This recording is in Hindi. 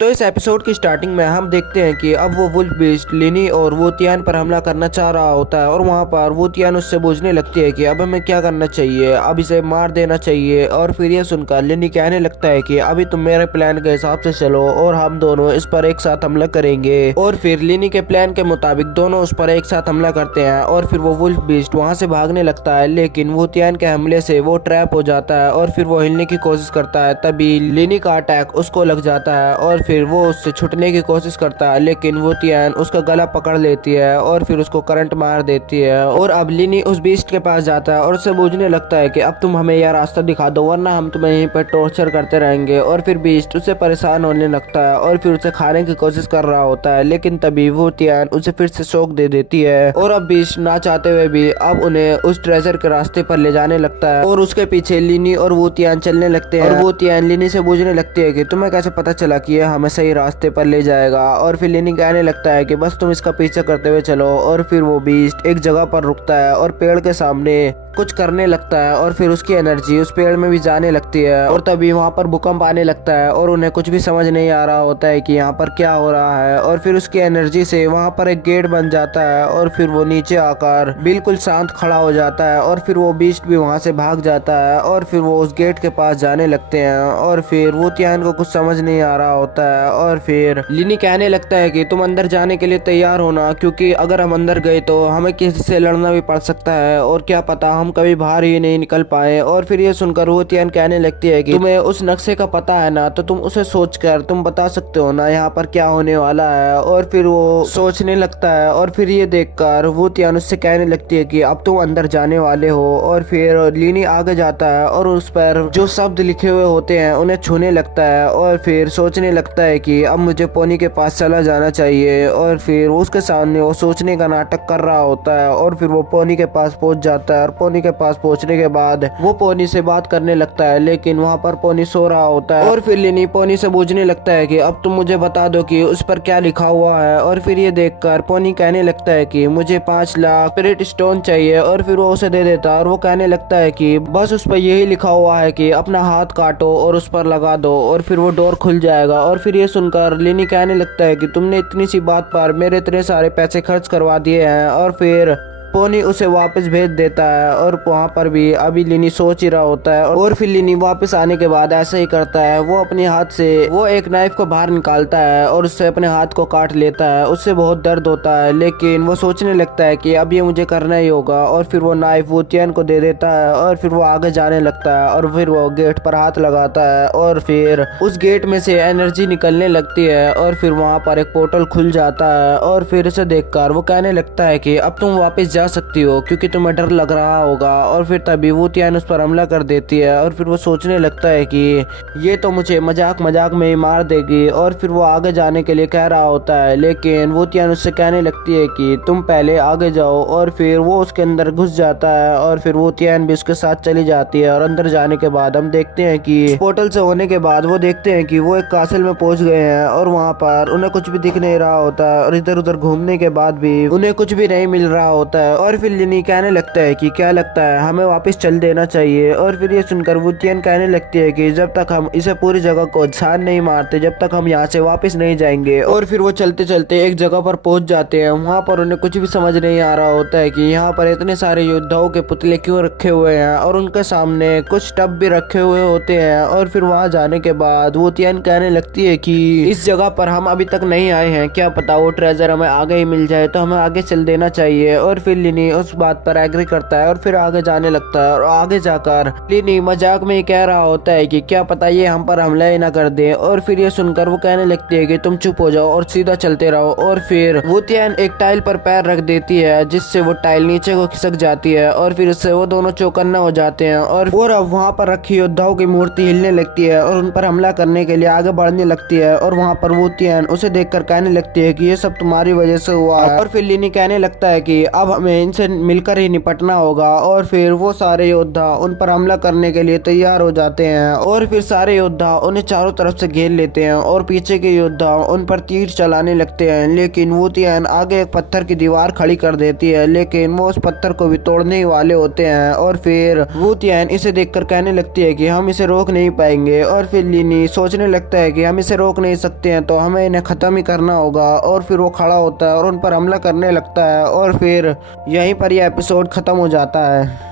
तो इस एपिसोड की स्टार्टिंग में हम देखते हैं कि अब वो वुल्फ बीस्ट लिनी और वोतियान पर हमला करना चाह रहा होता है और वहाँ पर वोतियान उससे पूछने लगती है कि अब हमें क्या करना चाहिए, अब इसे मार देना चाहिए। और फिर ये सुनकर लिनी कहने लगता है कि अभी तुम मेरे प्लान के हिसाब से चलो और हम दोनों इस पर एक साथ हमला करेंगे। और फिर लिनी के प्लान के मुताबिक दोनों उस पर एक साथ हमला करते हैं और फिर वो वुल्फ बीस्ट वहाँ से भागने लगता है, लेकिन वोतियान के हमले से वो ट्रैप हो जाता है और फिर वो हिलने की कोशिश करता है। तभी लिनी का अटैक उसको लग जाता है और फिर वो उससे छुटने की कोशिश करता है, लेकिन वोतियान उसका गला पकड़ लेती है और फिर उसको करंट मार देती है। और अब लिनी उस बीस्ट के पास जाता है और उससे पूछने लगता है कि अब तुम हमें यह रास्ता दिखा दो वरना हम तुम्हें यहीं पर टॉर्चर करते रहेंगे। और फिर बीस्ट उससे परेशान होने लगता है और फिर उसे खाने की कोशिश कर रहा होता है, लेकिन तभी वोतियान उसे फिर से शॉक दे देती है। और अब बीस्ट ना चाहते हुए भी अब उन्हें उस ट्रेजर के रास्ते पर ले जाने लगता है और उसके पीछे लिनी और वोतियान चलने लगते हैं। और वोतियान लिनी से पूछने लगती है कि तुम्हें कैसे पता चला कि यह हमें सही रास्ते पर ले जाएगा। और फिर लिनी कहने लगता है कि बस तुम इसका पीछा करते हुए चलो। और फिर वो बीस्ट एक जगह पर रुकता है और पेड़ के सामने कुछ करने लगता है और फिर उसकी एनर्जी उस पेड़ में भी जाने लगती है। और तभी वहाँ पर भूकंप आने लगता है और उन्हें कुछ भी समझ नहीं आ रहा होता है कि यहाँ पर क्या हो रहा है। और फिर उसकी एनर्जी से वहाँ पर एक गेट बन जाता है और फिर वो नीचे आकर बिल्कुल शांत खड़ा हो जाता है। और फिर वो बीस्ट भी वहाँ से भाग जाता है और फिर वो उस गेट के पास जाने लगते हैं। और फिर वोतियान को कुछ समझ नहीं आ रहा होता है और फिर लिनी कहने लगता है कि तुम अंदर जाने के लिए तैयार होना, क्योंकि अगर हम अंदर गए तो हमें किसी से लड़ना भी पड़ सकता है और क्या पता हम कभी बाहर ही नहीं निकल पाए। और फिर ये सुनकर वोतियान कहने लगती है कि तुम्हें उस नक्शे का पता है ना, तो तुम उसे सोचकर तुम बता सकते हो ना यहाँ पर क्या होने वाला है। और फिर वो सोचने लगता है और फिर ये देखकर वोतियान उससे कहने लगती है कि अब तुम अंदर जाने वाले हो। और फिर लिनी आगे जाता है और उस पर जो शब्द लिखे हुए होते हैं उन्हें छूने लगता है और फिर सोचने लगता है कि अब मुझे पोनी के पास चला जाना चाहिए। और फिर उसके सामने वो सोचने का नाटक कर रहा होता है और फिर वो पोनी के पास पहुंच जाता है। और पोनी के पास पहुंचने के बाद वो पोनी से बात करने लगता है, लेकिन वहाँ पर पोनी सो रहा होता है। और फिर लिनी पोनी से पूछने लगता है कि अब तुम मुझे बता दो कि उस पर क्या लिखा हुआ है। और फिर ये देखकर पोनी कहने लगता है कि मुझे 5 लाख स्पिरिट स्टोन चाहिए। और फिर वो उसे दे देता है और वो कहने लगता है कि बस उस पर यही लिखा हुआ है कि अपना हाथ काटो और उस पर लगा दो और फिर वो डोर खुल जाएगा। और फिर ये सुनकर लिनी कहने लगता है कि तुमने इतनी सी बात पर मेरे इतने सारे पैसे खर्च करवा दिए हैं। और फिर पोनी उसे वापस भेज देता है और वहाँ पर भी अभी लिनी सोच ही रहा होता है। और फिर लिनी वापस आने के बाद ऐसा ही करता है, वो अपने हाथ से वो एक नाइफ को बाहर निकालता है और उससे अपने हाथ को काट लेता है। उससे बहुत दर्द होता है, लेकिन वो सोचने लगता है कि अब ये मुझे करना ही होगा। और फिर वो नाइफ वोतियान को दे देता है और फिर वो आगे जाने लगता है और फिर वो गेट पर हाथ लगाता है और फिर उस गेट में से एनर्जी निकलने लगती है और फिर वहाँ पर एक पोर्टल खुल जाता है। और फिर उसे देखकर वो कहने लगता है कि अब तुम वापस जा सकती हो क्योंकि तुम्हें डर लग रहा होगा। और फिर तभी वोतियान उस पर हमला कर देती है और फिर वो सोचने लगता है कि ये तो मुझे मजाक मजाक में ही मार देगी। और फिर वो आगे जाने के लिए कह रहा होता है, लेकिन वोतियान उससे कहने लगती है कि तुम पहले आगे जाओ। और फिर वो उसके अंदर घुस जाता है और फिर वोतियान भी उसके साथ चली जाती है। और अंदर जाने के बाद हम देखते हैं कि पोर्टल से होने के बाद वो देखते हैं कि वो एक कासल में पहुंच गए हैं और वहाँ पर उन्हें कुछ भी दिख नहीं रहा होता है। और इधर उधर घूमने के बाद भी उन्हें कुछ भी नहीं मिल रहा होता है। और फिर लिनी कहने लगता है कि क्या लगता है हमें वापस चल देना चाहिए। और फिर ये सुनकर वोतियान कहने लगती है कि जब तक हम इसे पूरी जगह को छान नहीं मारते जब तक हम यहाँ से वापस नहीं जाएंगे। और फिर वो चलते चलते एक जगह पर पहुंच जाते हैं। वहाँ पर उन्हें कुछ भी समझ नहीं आ रहा होता है कि यहाँ पर इतने सारे योद्धाओं के पुतले क्यों रखे हुए हैं और उनके सामने कुछ टब भी रखे हुए होते हैं। और फिर वहाँ जाने के बाद वोतियान कहने लगती है कि इस जगह पर हम अभी तक नहीं आए हैं, क्या पता वो ट्रेजर हमें आगे ही मिल जाए, तो हमें आगे चल देना चाहिए। और फिर लिनी उस बात पर एग्री करता है और फिर आगे जाने लगता है। और आगे जाकर लिनी मजाक में ही कह रहा होता है कि क्या पता ये हम पर हमला ही ना कर दे। और फिर ये सुनकर वो कहने लगती है कि तुम चुप हो जाओ और सीधा चलते रहो। और फिर वोतियान एक टाइल पर पैर रख देती है जिससे वो टाइल नीचे को खिसक जाती है और फिर उससे वो दोनों चौकन्ना हो जाते हैं। और अब वहाँ पर रखी योद्धाओं की मूर्ति हिलने लगती है और उन पर हमला करने के लिए आगे बढ़ने लगती है। और वहाँ पर वोतियान उसे देखकर कहने लगती है कि ये सब तुम्हारी वजह से हुआ है। और फिर लिनी कहने लगता है कि अब हमें हमें इनसे मिलकर ही निपटना होगा। और फिर वो सारे योद्धा उन पर हमला करने के लिए तैयार हो जाते हैं और फिर सारे योद्धा उन्हें चारों तरफ से घेर लेते हैं और पीछे के योद्धा उन पर तीर चलाने लगते हैं। लेकिन वू तियान आगे एक पत्थर की दीवार खड़ी कर देती है, लेकिन वो उस पत्थर को भी तोड़ने ही वाले होते हैं। और फिर वू तियान इसे देखकर कहने लगती है कि हम इसे रोक नहीं पाएंगे। और फिर लिनी सोचने लगता है कि हम इसे रोक नहीं सकते हैं, तो हमें इन्हें ख़त्म ही करना होगा। और फिर वो खड़ा होता है और उन पर हमला करने लगता है और फिर यहीं पर यह एपिसोड ख़त्म हो जाता है।